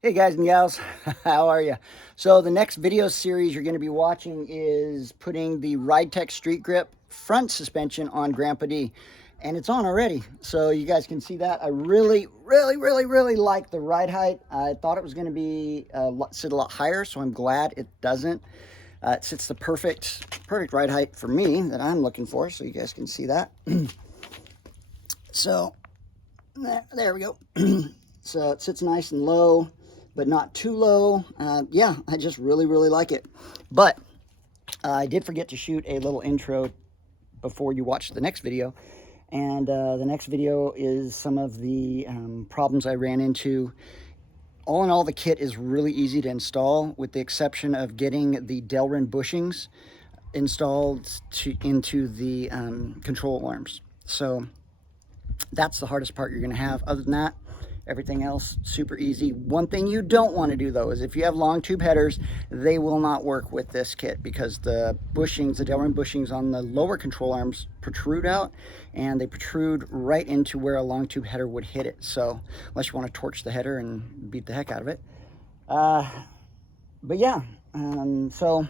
Hey guys and gals, how are you? So the next video series you're going to be watching is putting the RideTech StreetGRIP front suspension on Grandpa D. And it's on already, so you guys can see that. I really like the ride height. I thought it was going to be sit a lot higher, so I'm glad it doesn't. It sits the perfect ride height for me that I'm looking for, so you guys can see that. So there we go. So it sits nice and low, but not too low. Yeah, I just really like it. But I did forget to shoot a little intro before you watch the next video. And the next video is some of the problems I ran into. All in all, the kit is really easy to install, with the exception of getting the Delrin bushings installed into the control arms. So that's the hardest part you're going to have. Other than that, everything else super easy. One thing you don't want to do though is if you have long tube headers, they will not work with this kit because the bushings, the Delrin bushings on the lower control arms protrude out, and they protrude right into where a long tube header would hit it. So unless you want to torch the header and beat the heck out of it. But yeah, so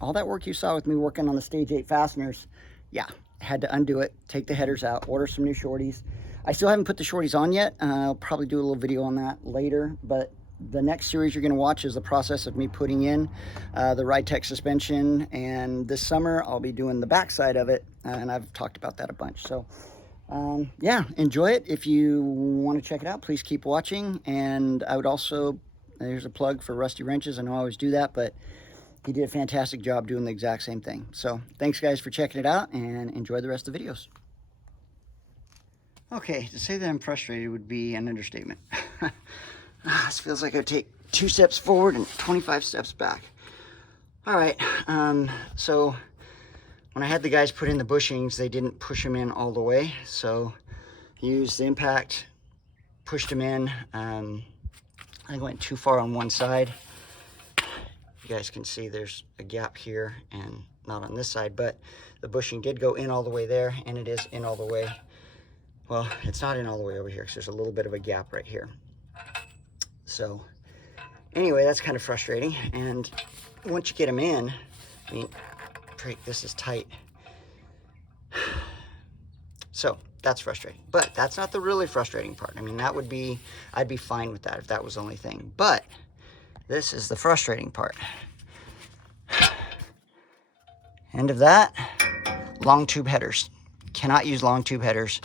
all that work you saw with me working on the stage 8 fasteners, yeah, had to undo it, take the headers out, order some new shorties. I still haven't put the shorties on yet. I'll probably do a little video on that later, but the next series you're going to watch is the process of me putting in the RideTech suspension, and this summer I'll be doing the backside of it, and I've talked about that a bunch. So yeah, enjoy it. If you want to check it out, please keep watching. And I would also, there's a plug for Rusty Wrenches. I know I always do that, but he did a fantastic job doing the exact same thing. So thanks guys for checking it out, and enjoy the rest of the videos. Okay, to say that I'm frustrated would be an understatement. This feels like I take 2 steps forward and 25 steps back. All right, so when I had the guys put in the bushings, they didn't push them in all the way. So used the impact, pushed them in. I think I went too far on one side. You guys can see there's a gap here and not on this side, but the bushing did go in all the way there, and it is in all the way. Well, it's not in all the way over here because there's a little bit of a gap right here. So anyway, that's kind of frustrating. And once you get them in, I mean, this is tight. So that's frustrating, but that's not the really frustrating part. I mean, that would be, I'd be fine with that if that was the only thing. But this is the frustrating part. End of that, long tube headers. Cannot use long tube headers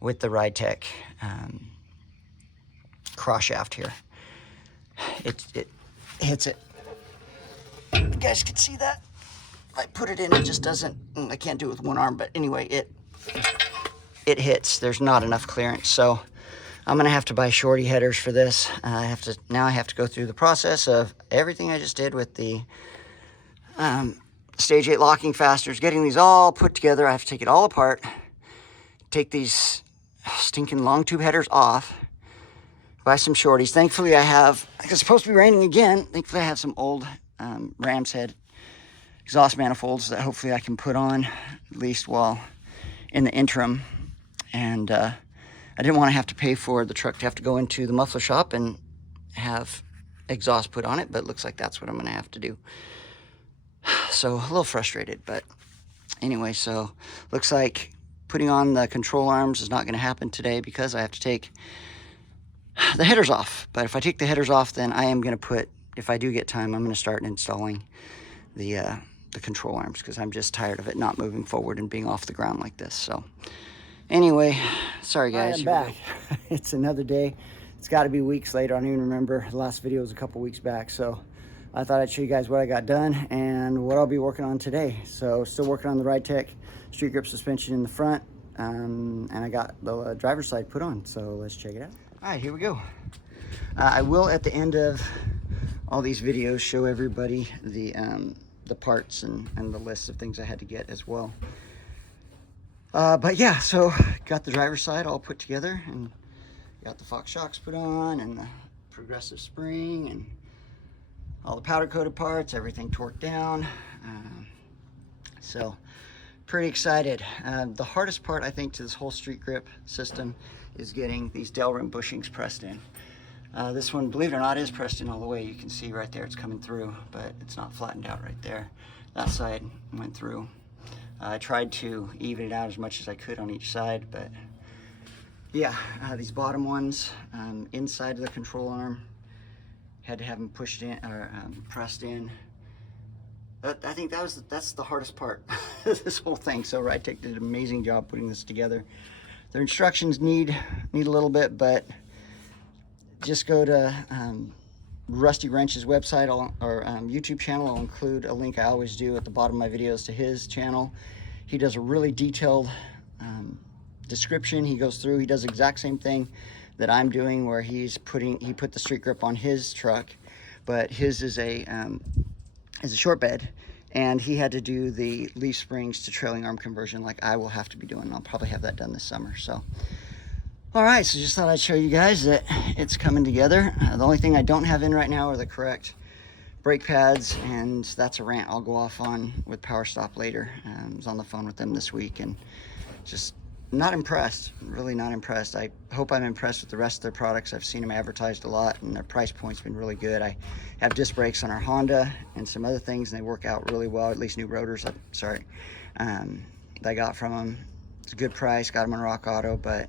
with the RideTech cross shaft here. It hits it. You guys can see that. I put it in, it just doesn't, I can't do it with one arm, but anyway, it hits. There's not enough clearance. So I'm gonna have to buy shorty headers for this. Now I have to go through the process of everything I just did with the stage 8 locking fasteners, getting these all put together. I have to take it all apart, take these stinking long tube headers off, buy some shorties. Thankfully I have, it's supposed to be raining again, thankfully I have some old ram's head exhaust manifolds that hopefully I can put on at least while in the interim. And I didn't want to have to pay for the truck to have to go into the muffler shop and have exhaust put on it, but it looks like that's what I'm going to have to do. So a little frustrated, but anyway, so looks like putting on the control arms is not going to happen today because I have to take the headers off. But if I take the headers off, then I am going to put, if I do get time, I'm going to start installing the control arms, because I'm just tired of it not moving forward and being off the ground like this. So anyway, sorry guys. I'm back. It's another day. It's got to be weeks later. I don't even remember. The last video was a couple weeks back. So I thought I'd show you guys what I got done and what I'll be working on today. So still working on the RideTech StreetGRIP suspension in the front, and I got the driver's side put on. So let's check it out. All right, here we go. I will, at the end of all these videos, show everybody the parts and the list of things I had to get as well. But yeah, so got the driver's side all put together, and got the Fox shocks put on, and the progressive spring, and all the powder coated parts, everything torqued down. So pretty excited. The hardest part, I think, to this whole StreetGRIP system is getting these Delrin bushings pressed in. This one, believe it or not, is pressed in all the way. You can see right there it's coming through, but it's not flattened out right there. That side went through. I tried to even it out as much as I could on each side, but yeah, these bottom ones inside of the control arm, had to have them pushed in or pressed in. I think that's the hardest part of this whole thing. So RideTech did an amazing job putting this together. Their instructions need a little bit, but just go to Rusty Wrench's website or YouTube channel. I'll include a link I always do at the bottom of my videos to his channel. He does a really detailed description. He goes through, he does the exact same thing that I'm doing, where he put the street grip on his truck, but his is a short bed, and he had to do the leaf springs to trailing arm conversion like I will have to be doing. I'll probably have that done this summer. So all right, so just thought I'd show you guys that it's coming together. The only thing I don't have in right now are the correct brake pads, and that's a rant I'll go off on with Power Stop later. I was on the phone with them this week and just not impressed, really not impressed. I hope I'm impressed with the rest of their products. I've seen them advertised a lot, and their price point's been really good. I have disc brakes on our Honda and some other things, and they work out really well, at least new rotors, that I got from them. It's a good price, got them on Rock Auto, but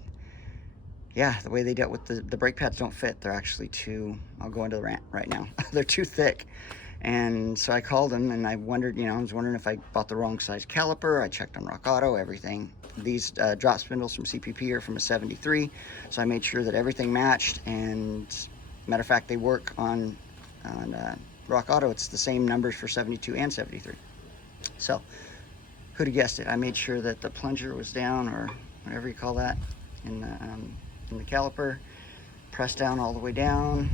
yeah, the way they dealt with the brake pads don't fit. They're actually too, I'll go into the rant right now. They're too thick. And so I called them and I wondered, I was wondering if I bought the wrong size caliper. I checked on Rock Auto, everything. These drop spindles from CPP are from a 73. So I made sure that everything matched, and matter of fact, they work on Rock Auto. It's the same numbers for 72 and 73. So who'd have guessed it? I made sure that the plunger was down, or whatever you call that, in the caliper, pressed down all the way down.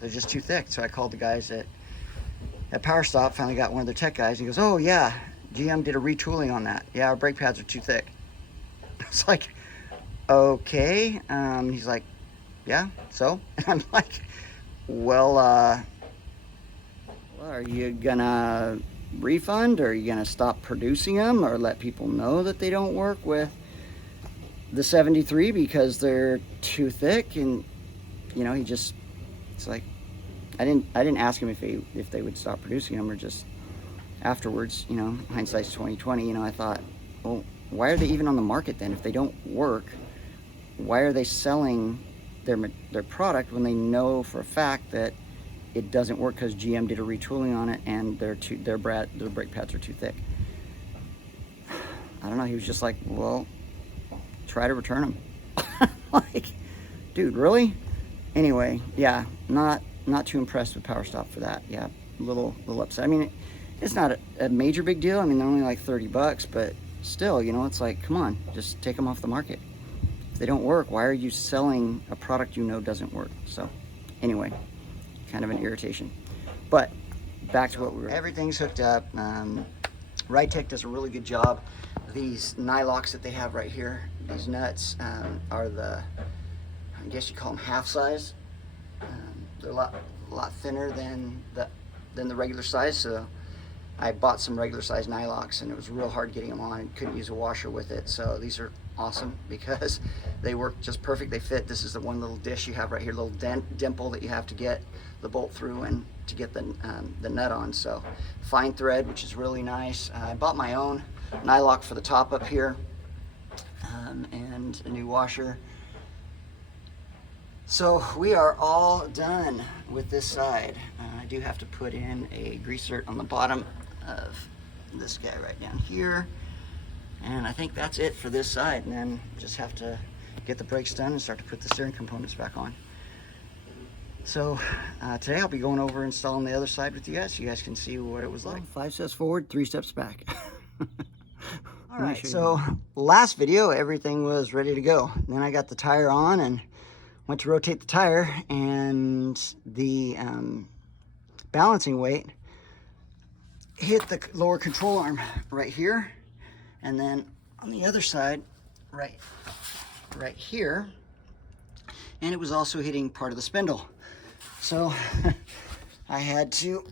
They're just too thick. So I called the guys at Power Stop, finally got one of their tech guys. He goes, oh yeah, GM did a retooling on that. Yeah, our brake pads are too thick. It's like, okay. He's like, yeah, so? And I'm like, well, are you gonna refund, or are you gonna stop producing them, or let people know that they don't work with the 73 because they're too thick? And he just, it's like, I didn't ask him if they would stop producing them, or just afterwards, hindsight's 2020. I thought, well, why are they even on the market then? If they don't work, why are they selling their product when they know for a fact that it doesn't work because GM did a retooling on it and their brake pads are too thick? I don't know. He was just like, well, try to return them. Like, dude, really? Anyway, yeah, not too impressed with Power Stop for that. Yeah, a little upset. I mean, it's not a major big deal. I mean, they're only like $30, but still, it's like, come on, just take them off the market. If they don't work, why are you selling a product doesn't work? So anyway, kind of an irritation. But back to what we were. Everything's hooked up. RideTech does a really good job. These nylocks that they have right here, these nuts are I guess you call them half size. They're a lot thinner than the regular size. So I bought some regular size nylocks, and it was real hard getting them on. Couldn't use a washer with it. So these are awesome because they work just perfect. They fit. This is the one little dish you have right here, little dimple that you have to get the bolt through and to get the nut on. So fine thread, which is really nice. I bought my own nylock for the top up here, and a new washer. So we are all done with this side. I do have to put in a greaser on the bottom of this guy right down here. And I think that's it for this side. And then just have to get the brakes done and start to put the steering components back on. So today I'll be going over installing the other side with you guys so you guys can see what it was like. 5 steps forward, 3 steps back. All right, so last video, everything was ready to go. And then I got the tire on and went to rotate the tire, and the balancing weight hit the lower control arm right here, and then on the other side, right here, and it was also hitting part of the spindle. So I had to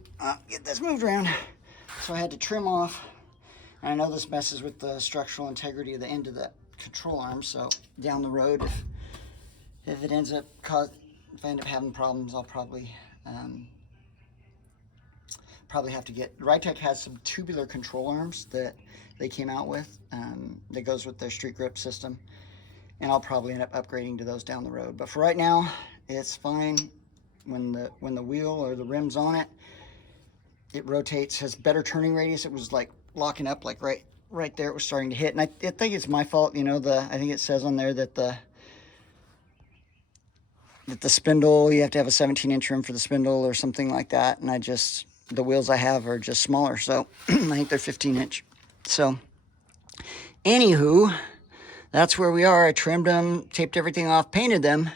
get this moved around. So I had to trim off, and I know this messes with the structural integrity of the end of the control arm, so down the road, if it ends up if I end up having problems, I'll probably have to get, RideTech has some tubular control arms that they came out with that goes with their StreetGRIP system, and I'll probably end up upgrading to those down the road. But for right now, it's fine. When the wheel or the rim's on it, it rotates, has better turning radius. It was like locking up, like right there, it was starting to hit. And I think it's my fault, you know, I think it says on there that the spindle, you have to have a 17-inch rim for the spindle or something like that. And the wheels I have are just smaller, so I think they're 15-inch. So, anywho, that's where we are. I trimmed them, taped everything off, painted them,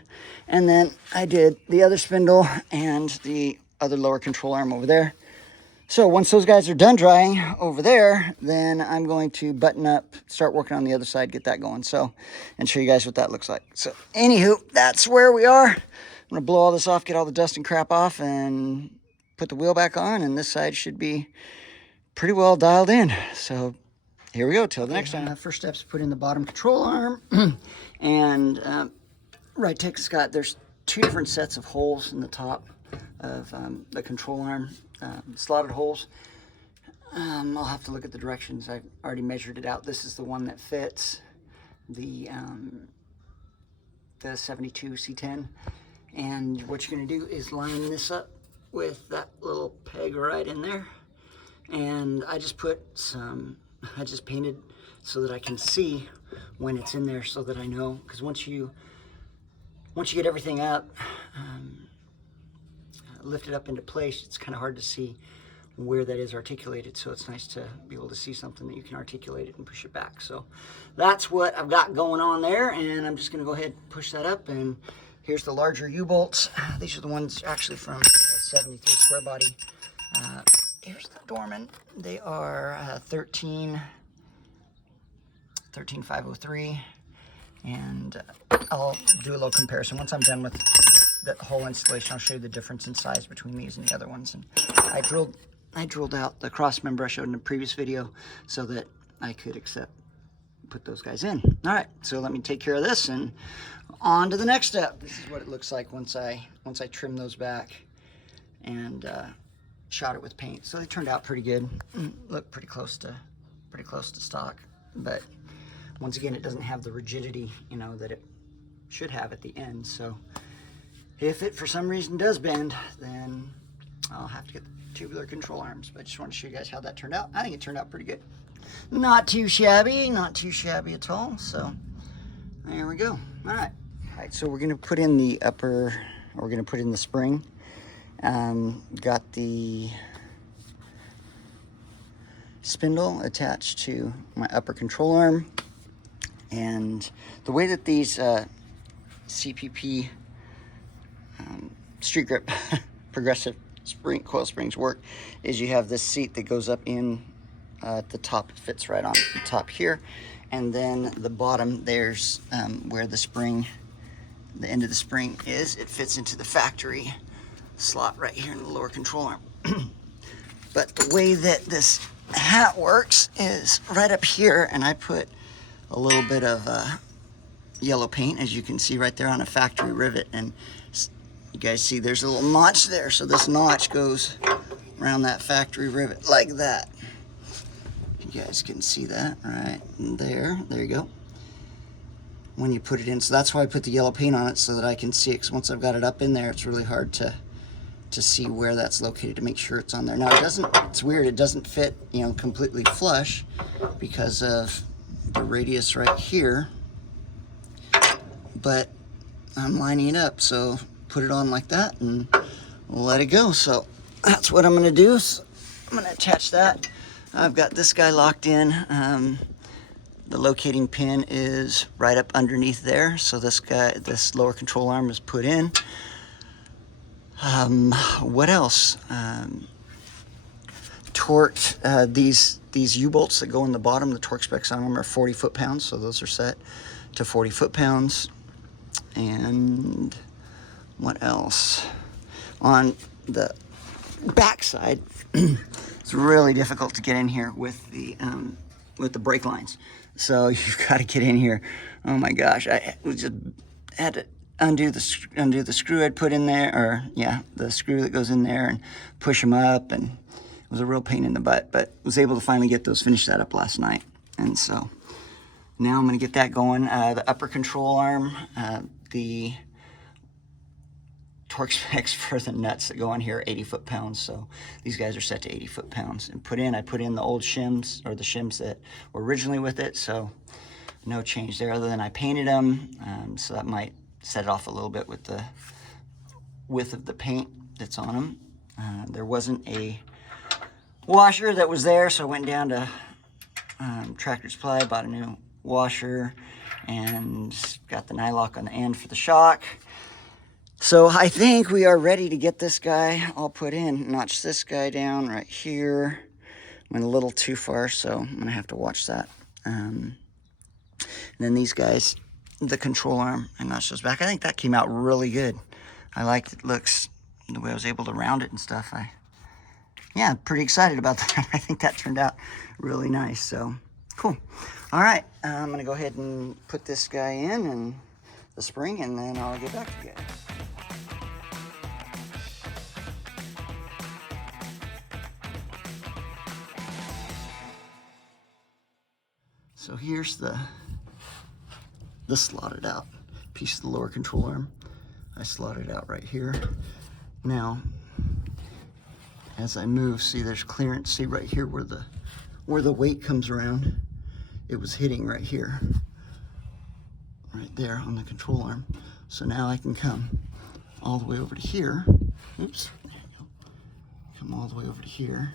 and then I did the other spindle and the other lower control arm over there. So once those guys are done drying over there, then I'm going to button up, start working on the other side, get that going, so, and show you guys what that looks like. So anywho, that's where we are. I'm gonna blow all this off, get all the dust and crap off, and put the wheel back on, and this side should be pretty well dialed in. So here we go, till the next time. First step's put in the bottom control arm, and RideTech's got, there's 2 different sets of holes in the top of the control arm, slotted holes. I'll have to look at the directions. I've already measured it out. This is the one that fits the 72 C10, and what you're going to do is line this up with that little peg right in there, and I just painted so that I can see when it's in there, so that I know, because once you get everything up, lift it up into place, it's kind of hard to see where that is articulated, so it's nice to be able to see something that you can articulate it and push it back. So that's what I've got going on there, and I'm just going to go ahead and push that up. And here's the larger U-bolts. These are the ones actually from 73 square body. Here's the Dorman. They are 13503, and I'll do a little comparison once I'm done with the whole installation. I'll show you the difference in size between these and the other ones. And I drilled out the cross member I showed in the previous video so that I could put those guys in. All right, so let me take care of this and on to the next step. This is what it looks like once I trim those back and shot it with paint. So they turned out pretty good. Look pretty close to stock, but once again, it doesn't have the rigidity, you know, that it should have at the end. So if it for some reason does bend, then I'll have to get the tubular control arms. But I just want to show you guys how that turned out. I think it turned out pretty good. Not too shabby at all. So there we go. All right, so we're gonna put in the spring. Got the spindle attached to my upper control arm, and the way that these CPP StreetGRIP progressive coil springs work is you have this seat that goes up in at the top. It fits right on the top here, and then the bottom, there's where the end of the spring is. It fits into the factory slot right here in the lower control arm. But the way that this hat works is right up here, and I put a little bit of yellow paint, as you can see right there, on a factory rivet, and you guys see there's a little notch there, so this notch goes around that factory rivet like that. You guys can see that right there. There you go. When you put it in, so that's why I put the yellow paint on it, so that I can see it, because once I've got it up in there, it's really hard to see where that's located, to make sure it's on there. Now it's weird, it doesn't fit, you know, completely flush because of the radius right here, but I'm lining it up, so put it on like that and let it go. So that's what I'm gonna do. So I'm gonna attach that. I've got this guy locked in. The locating pin is right up underneath there, so this lower control arm is put in. What else? Torqued, these U-bolts that go in the bottom, the torque specs on them are 40 foot-pounds, so those are set to 40 foot-pounds. And what else? On the back side, it's really difficult to get in here with the brake lines. So you've got to get in here. Oh my gosh, I just had to undo the screw I'd put in there, or yeah, the screw that goes in there, and push them up, and it was a real pain in the butt, but was able to finally get those, finish that up last night. And so now I'm going to get that going. The upper control arm, the torque specs for the nuts that go on here are 80 foot-pounds, so these guys are set to 80 foot-pounds. And I put in the old shims, or the shims that were originally with it, so no change there other than I painted them, so that might set it off a little bit with the width of the paint that's on them. There wasn't a washer that was there, so I went down to Tractor Supply, bought a new washer, and got the nylock on the end for the shock. So I think we are ready to get this guy all put in. Notch this guy down right here. Went a little too far, so I'm gonna have to watch that. And then these guys, the control arm, I notched those back. I think that came out really good. I liked it. Looks, the way I was able to round it and stuff. Yeah, pretty excited about that. I think that turned out really nice, so cool. All right, I'm gonna go ahead and put this guy in and the spring, and then I'll get back to you guys. So here's the slotted out piece of the lower control arm. I slotted out right here. Now, as I move, see there's clearance. See right here where the weight comes around. It was hitting right here, right there on the control arm. So now I can come all the way over to here. Oops, there you go. Come all the way over to here.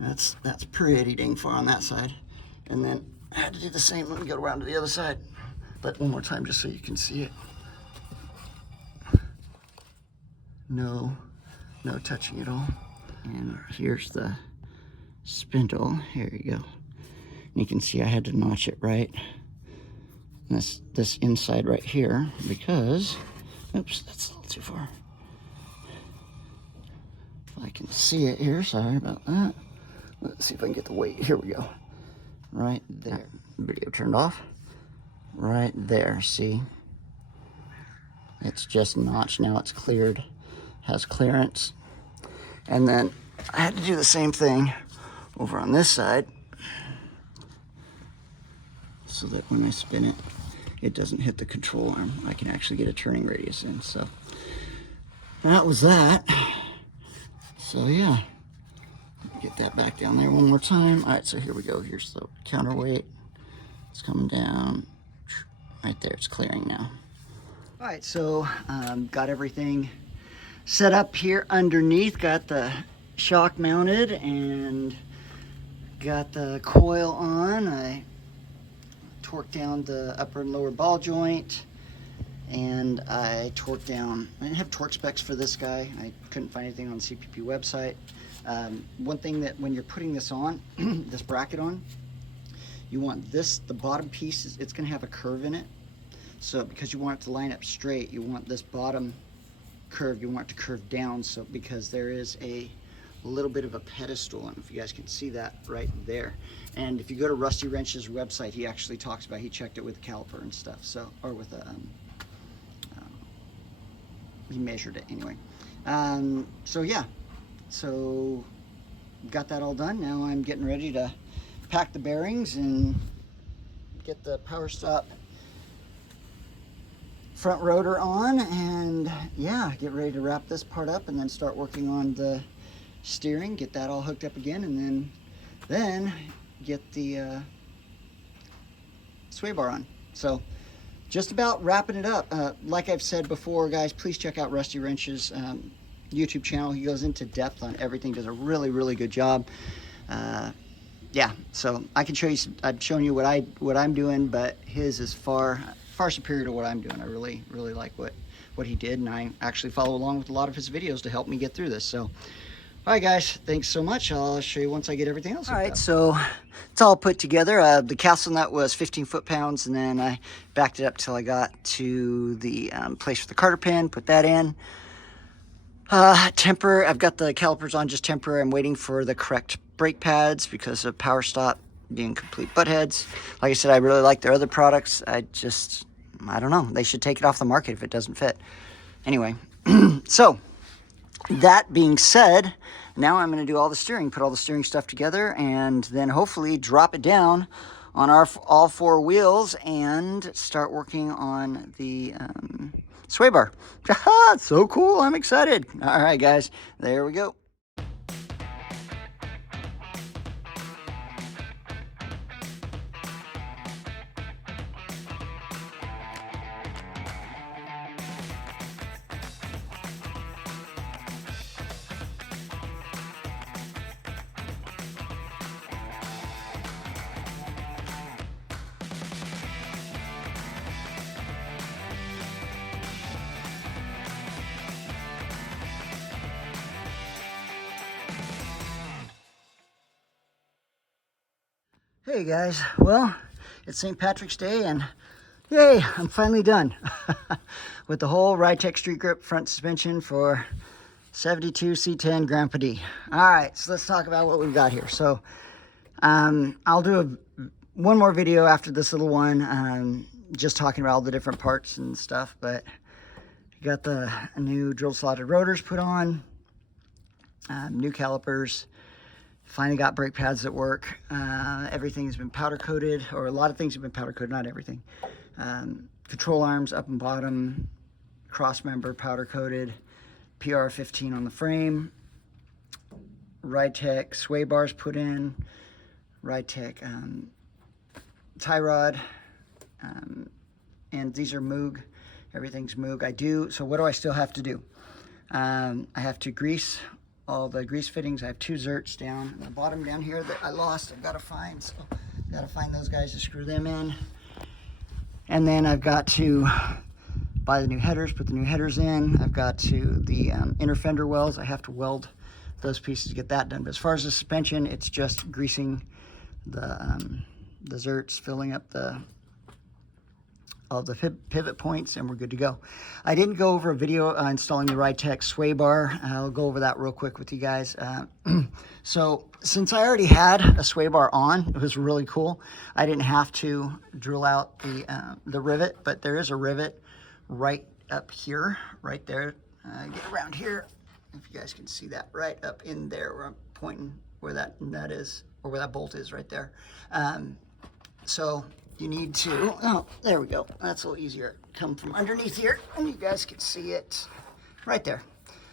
And that's pretty dang far on that side. And then I had to do the same. Let me go around to the other side. But one more time just so you can see it. No touching at all. And here's the spindle. Here you go. And you can see I had to notch it right. And this inside right here, because, oops, that's a little too far. If I can see it here, sorry about that. Let's see if I can get the weight. Here we go. Right there. Video turned off. Right there, see? It's just notched. Now it's cleared. Has clearance. And then I had to do the same thing over on this side so that when I spin it, it doesn't hit the control arm. I can actually get a turning radius in. So that was that. So yeah, get that back down there one more time. All right, so here we go. Here's the counterweight. It's coming down right there. It's clearing now. All right, so got everything set up here underneath. Got the shock mounted and got the coil on. I torqued down the upper and lower ball joint, and I torqued down. I didn't have torque specs for this guy. I couldn't find anything on the CPP website. One thing that when you're putting this on, this bracket on, you want this, the bottom piece, it's going to have a curve in it. So because you want it to line up straight, you want this bottom curve, you want it to curve down, so because there is a little bit of a pedestal, and if you guys can see that right there. And if you go to Rusty Wrench's website, he actually talks about, he checked it with a caliper and stuff, so, or with a, he measured it anyway. So yeah, so got that all done. Now I'm getting ready to pack the bearings and get the power stop front rotor on, and yeah, get ready to wrap this part up and then start working on the steering, get that all hooked up again, and then get the sway bar on. So just about wrapping it up. Like I've said before, guys, please check out Rusty Wrench's YouTube channel. He goes into depth on everything, does a really good job. Yeah, so I can show you I've shown you what I'm doing, but his is far superior to what I'm doing. I really like what he did, and I actually follow along with a lot of his videos to help me get through this. So all right, guys, thanks so much. I'll show you once I get everything else. All right, so it's all put together. The castle nut was 15 foot-pounds, and then I backed it up till I got to the place for the carter pin, put that in. Temper, I've got the calipers on just temporary. I'm waiting for the correct brake pads because of power stop being complete butt heads. Like I said, I really like their other products. I just I don't know. They should take it off the market if it doesn't fit. Anyway, so that being said, now I'm going to do all the steering, put all the steering stuff together, and then hopefully drop it down on our all four wheels and start working on the sway bar. It's so cool. I'm excited. All right, guys, there we go. Hey guys, well, it's St. Patrick's Day and yay, I'm finally done with the whole RideTech StreetGRIP front suspension for 72 C10 Grand Prix. All right, so let's talk about what we've got here. So I'll do one more video after this little one, just talking about all the different parts and stuff, but you got the new drill slotted rotors put on, new calipers. Finally got brake pads that work. Everything's been powder coated, or a lot of things have been powder coated, not everything. Control arms up and bottom, cross member powder coated, PR15 on the frame, RideTech sway bars put in, RideTech tie rod, and these are Moog. Everything's Moog. So what do I still have to do? I have to grease all the grease fittings. I have 2 zerts down the bottom down here that I lost. I've got to find, so I've got to find those guys to screw them in. And then I've got to buy the new headers, put the new headers in. I've got to the inner fender wells. I have to weld those pieces to get that done. But as far as the suspension, it's just greasing the zerts, filling up all the pivot points, and we're good to go. I didn't go over a video installing the RideTech sway bar. I'll go over that real quick with you guys. So since I already had a sway bar on, it was really cool. I didn't have to drill out the rivet, but there is a rivet right up here, right there. Get around here, if you guys can see that, right up in there where I'm pointing, where that nut is, or where that bolt is right there. So you need to, oh, there we go. That's a little easier. Come from underneath here, and you guys can see it right there.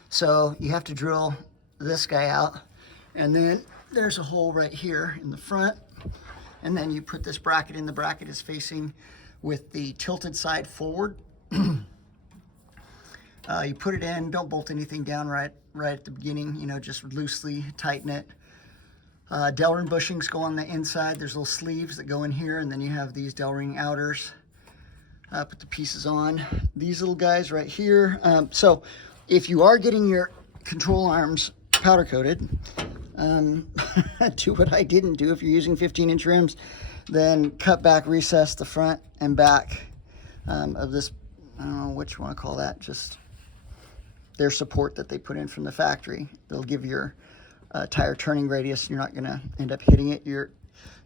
So you have to drill this guy out, and then there's a hole right here in the front, and then you put this bracket in. The bracket is facing with the tilted side forward. You put it in, don't bolt anything down right at the beginning, you know, just loosely tighten it. Delrin bushings go on the inside. There's little sleeves that go in here, and then you have these Delrin outers. Put the pieces on. These little guys right here. So if you are getting your control arms powder coated, do what I didn't do. If you're using 15-inch rims, then cut back, recess the front and back of this, I don't know what you want to call that, just their support that they put in from the factory. They'll give your tire turning radius. You're not going to end up hitting it.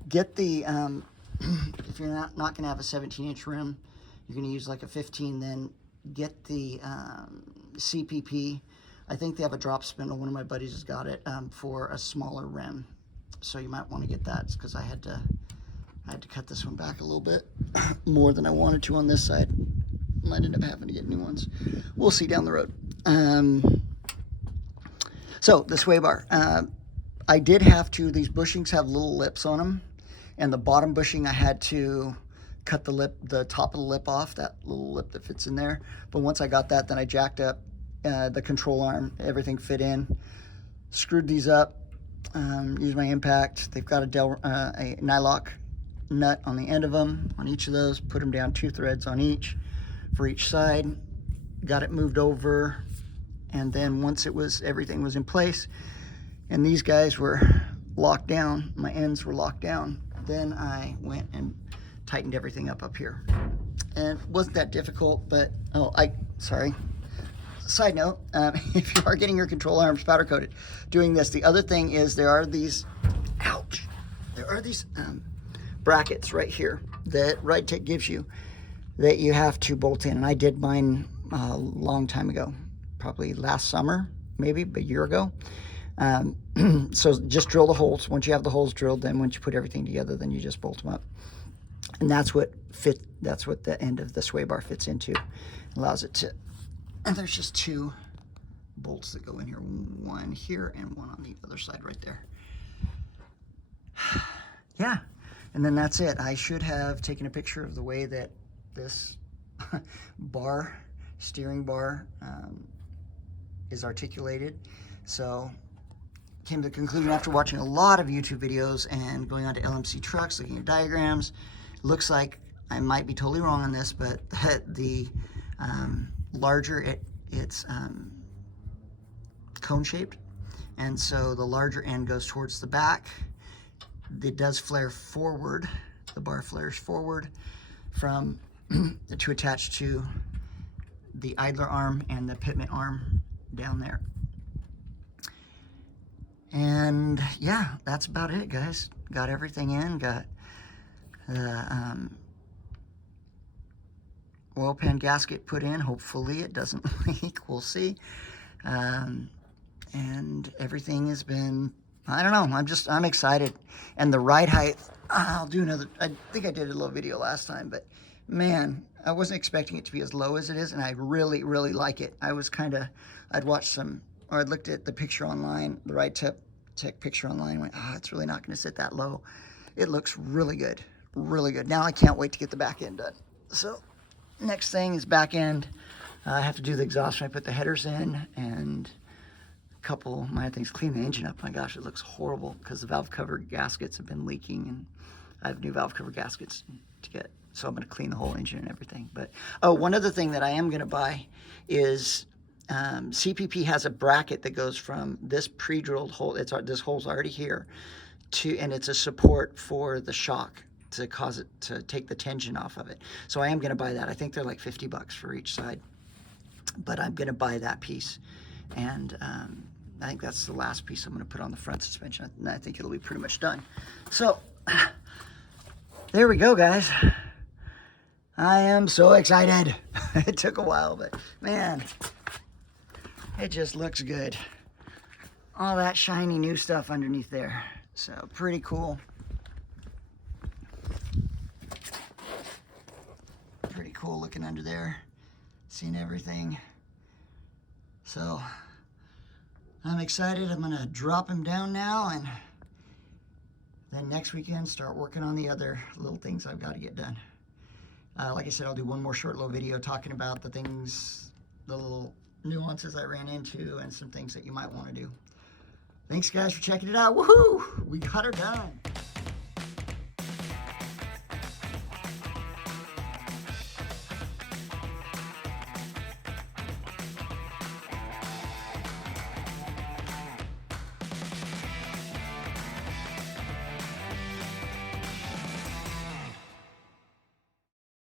Get the if you're not going to have a 17-inch rim, you're going to use like a 15, then get the CPP. I think they have a drop spindle. One of my buddies has got it for a smaller rim, so you might want to get that. It's because I had to cut this one back a little bit more than I wanted to on this side. Might end up having to get new ones. We'll see down the road. So the sway bar, I did have to, these bushings have little lips on them, and the bottom bushing I had to cut the top of the lip off, that little lip that fits in there. But once I got that, then I jacked up the control arm, everything fit in, screwed these up, used my impact. They've got a nylock nut on the end of them, on each of those, put them down 2 threads on each for each side, got it moved over. And then once everything was in place and these guys were locked down, my ends were locked down, then I went and tightened everything up here. And it wasn't that difficult, but, sorry. Side note, if you are getting your control arms powder coated, doing this, the other thing is there are these brackets right here that RideTech gives you that you have to bolt in. And I did mine a long time ago, probably last summer, maybe a year ago. So just drill the holes. Once you have the holes drilled, then once you put everything together, then you just bolt them up. And that's what the end of the sway bar fits into. Allows it to, and there's just 2 bolts that go in here, one here and one on the other side right there. Yeah, and then that's it. I should have taken a picture of the way that this steering bar is articulated. So came to the conclusion after watching a lot of YouTube videos and going on to LMC trucks, looking at diagrams. Looks like I might be totally wrong on this, but the larger it's cone shaped, and so the larger end goes towards the back. It does flare forward. The bar flares forward from to attach to the idler arm and the pitment arm down there. And yeah, that's about it, guys. Got everything in. Got the oil pan gasket put in. Hopefully it doesn't leak. We'll see. And everything has been, I don't know, I'm excited. And the ride height, I'll do another, I think I did a little video last time, but man, I wasn't expecting it to be as low as it is, and I really, really like it. I'd watched some, or I'd looked at the picture online, the RideTech picture online, and went, it's really not gonna sit that low. It looks really good, really good. Now I can't wait to get the back end done. So next thing is back end. I have to do the exhaust when I put the headers in, and couple minor things. Clean the engine up. My gosh, it looks horrible because the valve cover gaskets have been leaking, and I have new valve cover gaskets to get, so I'm going to clean the whole engine and everything. But one other thing that I am going to buy is CPP has a bracket that goes from this pre-drilled hole, this hole's already here, and it's a support for the shock to cause it to take the tension off of it. So I am going to buy that. I think they're like $50 for each side, but I'm going to buy that piece. And I think that's the last piece I'm going to put on the front suspension. And I think it'll be pretty much done. So there we go, guys. I am so excited. It took a while, but man, it just looks good. All that shiny new stuff underneath there. So pretty cool. Pretty cool looking under there. Seeing everything. So I'm excited. I'm gonna drop him down now, and then next weekend start working on the other little things I've got to get done. Like I said, I'll do one more short little video talking about the things, the little nuances I ran into, and some things that you might want to do. Thanks guys for checking it out. Woohoo! We got her done.